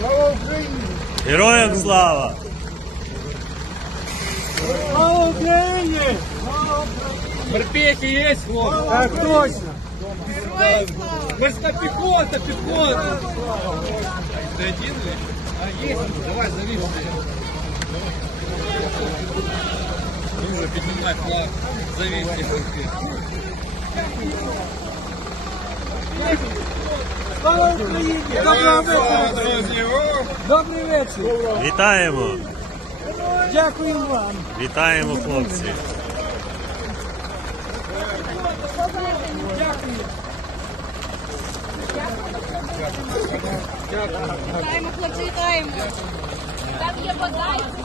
Слава Україні! Героям слава! Слава Україні! Морпехи есть, хлопцы? Так точно! Морская пехота, пехота. Ты один ли? А, есть. Давай, зови. Нужно поднимать флаг. Зови всех морпехов. Слава Україні! Доброго вечора! Добрий вечір! Вітаємо! Дякую вам! Вітаємо, хлопці! Вітаємо, хлопці, вітаємо. Там є вода. і-